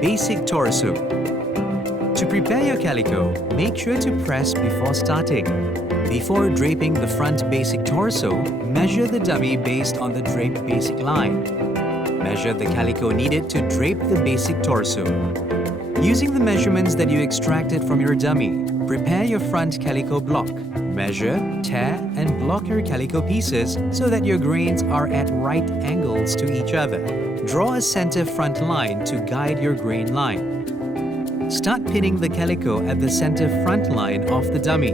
Basic torso. To prepare your calico, make sure to press before starting. Before draping the front basic torso, measure the dummy based on the draped basic line. Measure the calico needed to drape the basic torso. Using the measurements that you extracted from your dummy, prepare your front calico block. Measure, tear, and block your calico pieces so that your grains are at right angles to each other. Draw a center front line to guide your grain line. Start pinning the calico at the center front line of the dummy.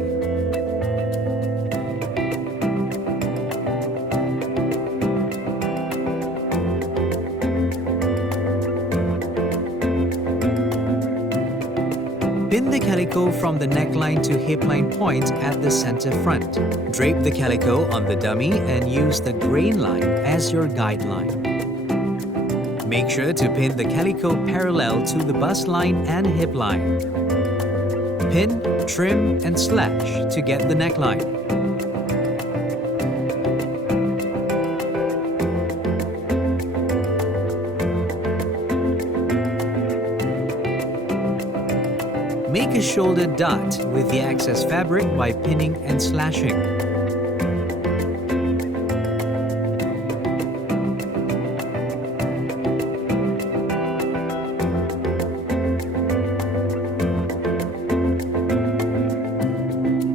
Pin the calico from the neckline to hip line point at the center front. Drape the calico on the dummy and use the grain line as your guideline. Make sure to pin the calico parallel to the bust line and hip line. Pin, trim, and slash to get the neckline. Make a shoulder dot with the excess fabric by pinning and slashing.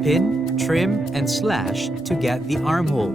Pin, trim, and slash to get the armhole.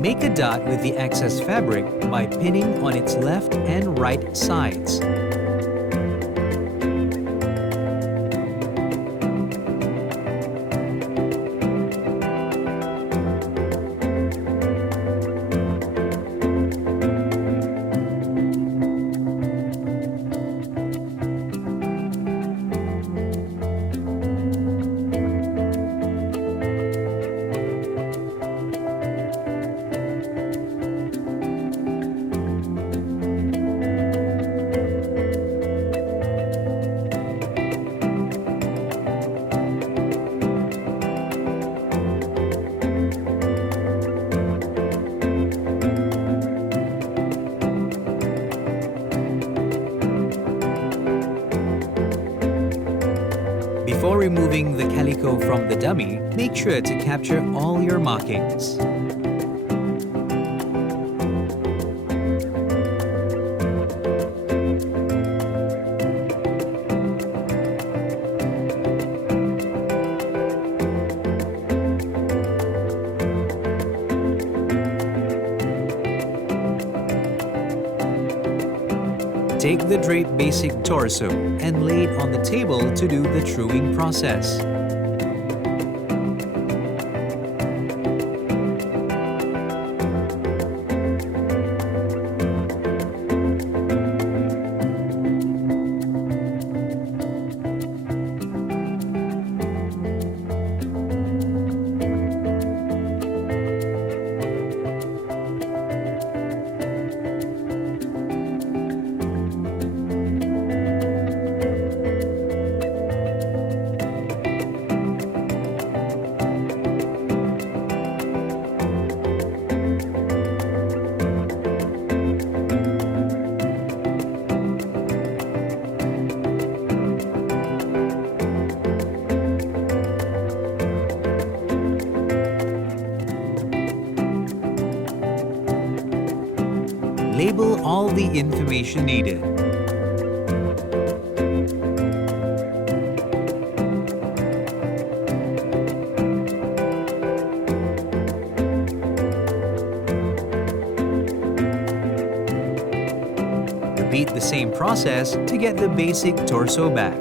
Make a dot with the excess fabric by pinning on its left and right sides. Before removing the calico from the dummy, make sure to capture all your markings. Take the draped basic torso and lay it on the table to do the truing process. Label all the information needed. the same process to get the basic torso back.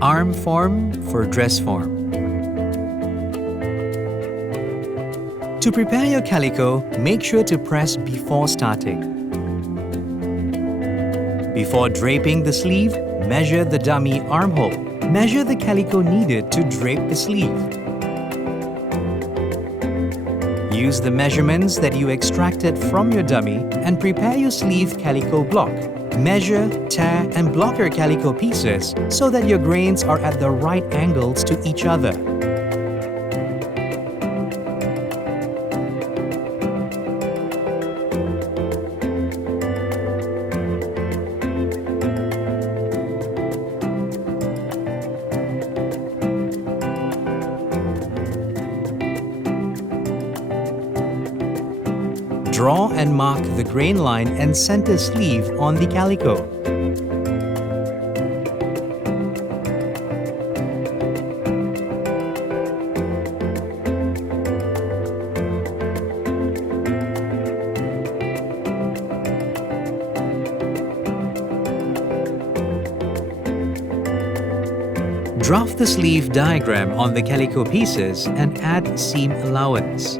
Arm form for dress form. To prepare your calico, make sure to press before starting. Before draping the sleeve, measure the dummy armhole. Measure the calico needed to drape the sleeve. Use the measurements that you extracted from your dummy and prepare your sleeve calico block. Measure, tear, and block your calico pieces so that your grains are at the right angles to each other. Draw and mark the grain line and center sleeve on the calico. Draft the sleeve diagram on the calico pieces and add seam allowance.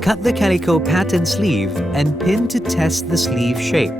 Cut the calico pattern sleeve and pin to test the sleeve shape.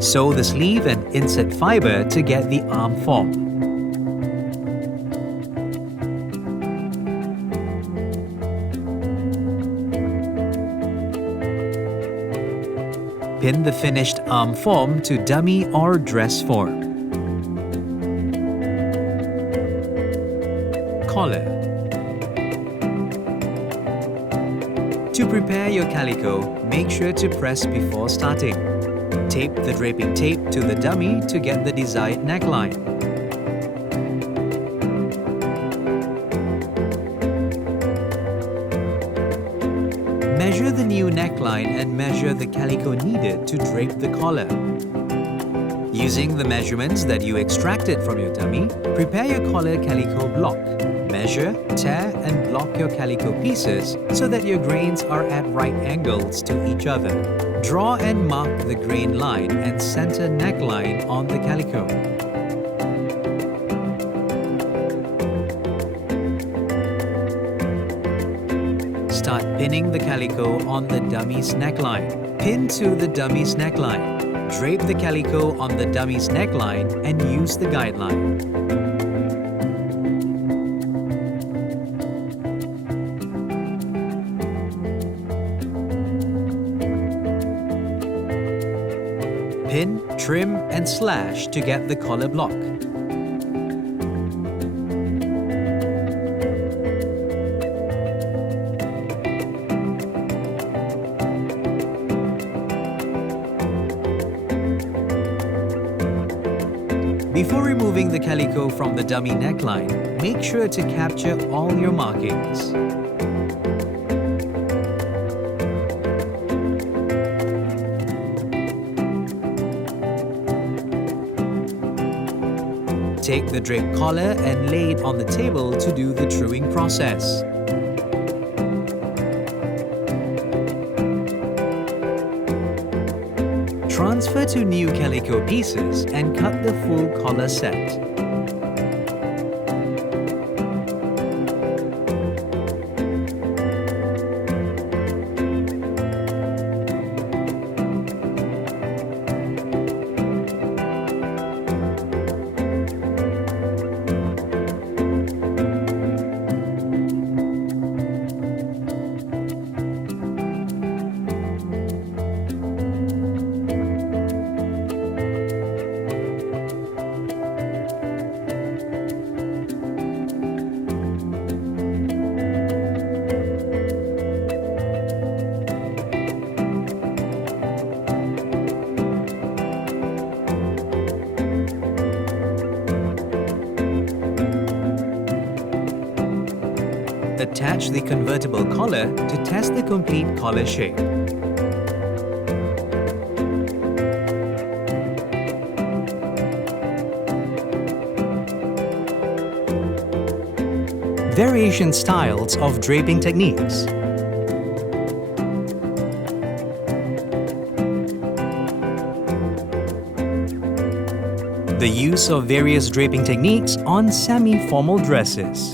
Sew the sleeve and insert fiber to get the arm form. Pin the finished arm form to dummy or dress form. Collar. To prepare your calico, make sure to press before starting. Tape the draping tape to the dummy to get the desired neckline. Measure the new neckline and measure the calico needed to drape the collar. Using the measurements that you extracted from your dummy, prepare your collar calico block. Measure, tear and block your calico pieces so that your grains are at right angles to each other. Draw and mark the grain line and center neckline on the calico. Start pinning the calico on the dummy's neckline. Pin to the dummy's neckline. Drape the calico on the dummy's neckline and use the guideline. Pin, trim and slash to get the collar block. Before removing the calico from the dummy neckline, make sure to capture all your markings. Take the draped collar and lay it on the table to do the truing process. Transfer to new calico pieces and cut the full collar set. attach the convertible collar to test the complete collar shape. Variation styles of draping techniques. The use of various draping techniques on semi-formal dresses.